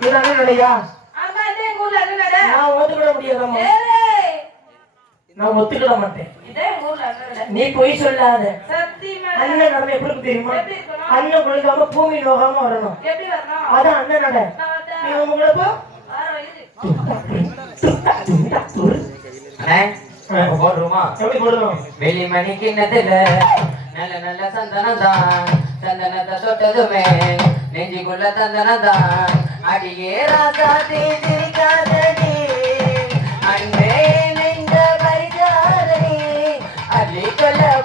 இது அண்ணன் நடையா நான் ஒத்துக்கிட முடியாதம்மா? நான் ஒத்துக்கிட மாட்டேன். நீ பொய் சொல்லாத. சத்தியமா? அண்ணன் நடை எப்படி தெரியுமா? அண்ணன் குளிக்காம பூமி நோகாம வரணும். எப்படி வரணும்? அதான் அண்ணன் நடை. நீ உங்களை போ. போடுறோமா எப்படி போடணும் வெளி மணி கிண்ணத்துல நல்ல நல்ல சந்தனம் தான் சந்தனத்தை தொட்டதுமே நெஞ்சுக்குள்ள தந்தனம் தான் அடியே ராசாத்தி சிரிக்காதடி அன்பே நெஞ்ச பரிசாரணி அள்ளி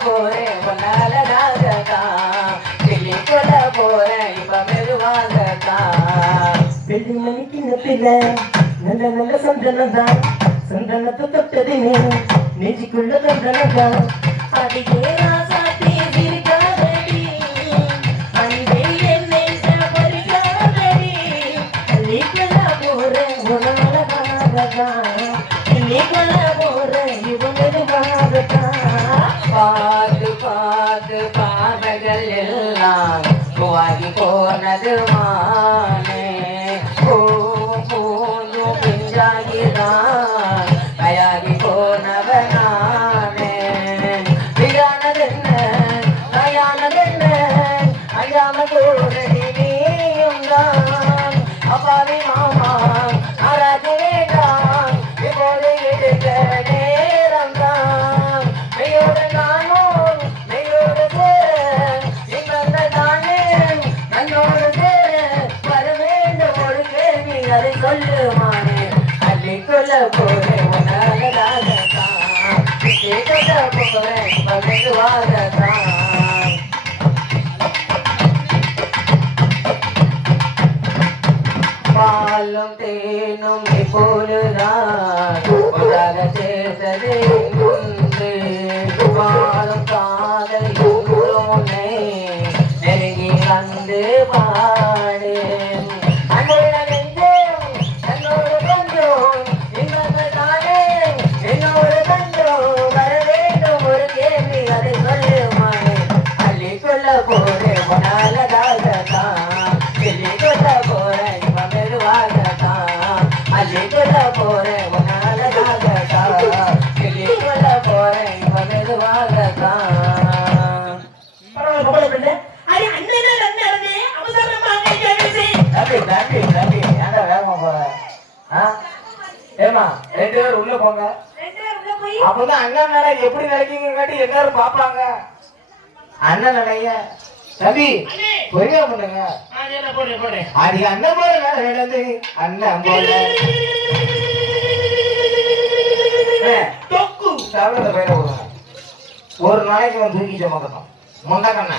போறேன் உன்னால நாகத்தான் கிள்ளி போறேன் இப்ப மெதுவாகத்தான் வெள்ளி மணிக்கு நெத்தில நல்ல நல்ல சந்தனதான் சந்தனத்தை தொட்டதுமே நெஞ்சுக்குள்ள சந்தனம் தான் அடியே நாகத்தான். கிள்ளிக்கொள்ள போறேன் இவன் மெதுவாகத்தான். பார்த்து பார்த்து பாதைகள் எல்லாம் போனது மானே பாலும் தேனும் இப்பொழுதுதான் ஒன்றாக சேர்ந்தது உண்டு பாலும் காதல் உன்னை நெருங்கி வந்து பாடு பேர் உள்ள போங்க. அப்பதான் அண்ணன் நட எப்படி நடக்கீங்க காட்டி எல்லாரும் பாப்பாங்க அண்ணன் நடைய தம்பி அண்ணே. பண்ணுங்க. அது அண்ணன் போல நடந்து அண்ணன் போல. தொக்கு. சாப்பிட பயிர ஒரு நாளைக்கு வந்து தூக்கி சுமக்கணும் முண்டக்கண்ண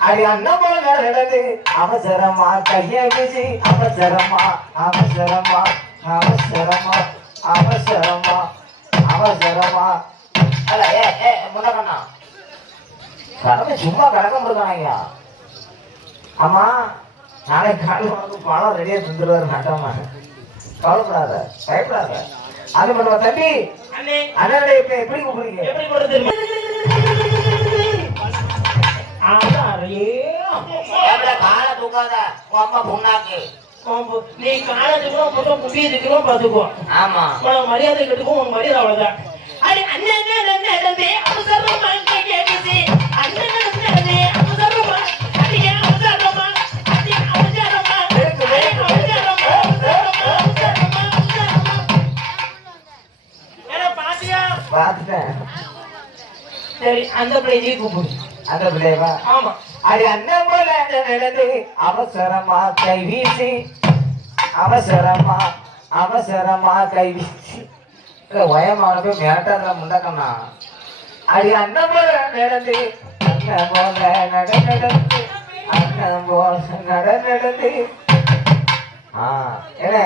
அடி அண்ணன் போல நடந்து அவசரமா கையை வீசி அவசரமா அவசரமா அவசரமா. அவசரமா அவசரமா. அல்ல ஏ ஏ முண்டக்கண்ணா கடமை சும்மா கடக்க முடியாங்க ஆமா நாளைக்கு காலையில் உனக்கு பணம் ரெடியா தந்துடுவாரு நட்டமா கவலைப்படாத பயப்படாத. அது பண்ணுவா தம்பி? அண்ணே, அண்ணனை இப்ப எப்படி கூப்பிடுறீங்க? எப்படி போடுறது தெரியுமா? அதான், அரே. ஏப்ல காலை தூக்காத? உன் அம்மா புண்ணாக்கு. நீ காலத்துக்கும் மொத்தம் புதியதுக்கும் பார்த்துக்கோ. ஆமா. உனக்கு மரியாதை கட்டுக்கும் உன் மரியாதை அவ்வளவுதான். அடி அண்ணன் நடந்தே அவசரமா கேக்குது அண்ணன் நடந்தே அவசரமா அடி அவசரமா அடி அவசரமா பாத்தியா? பார்த்துட்டேன் சரி அந்த பிள்ளையை கூப்பிடு. அந்த ஆமா. அடி அண்ணன் போல நடந்து அவசரமா கை வீசி. அவசரமா அவசரமா கை வீசி. இல்ல வயமான போய் மிரட்டாத முண்டக்கண்ணா அடி அண்ணன் போல நடந்து அண்ணன் போல நட நடந்து அண்ணன் போல நட நடந்து. ஆ என்ன?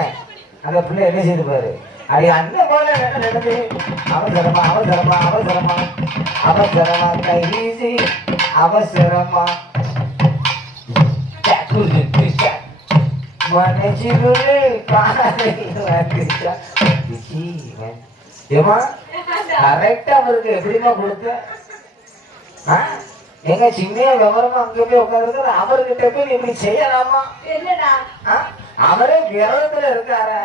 அந்த பிள்ளை என்ன செய்து பாரு? அடி அண்ணன் போல நடந்து அவசரமா அவசரமா அவசரமா அவசரமா கை வீசி அவசரமா. வந்துச்சா இவன் ஏமா கரெக்டா அவருக்கு எப்படிமா கொடுத்த? எங்க சின்ன விவரமா அங்க போய் உட்காந்துருக்க அவர்கிட்ட போய் நீ இப்படி செய்யலாமா? அவரே விரதத்துல இருக்காரு.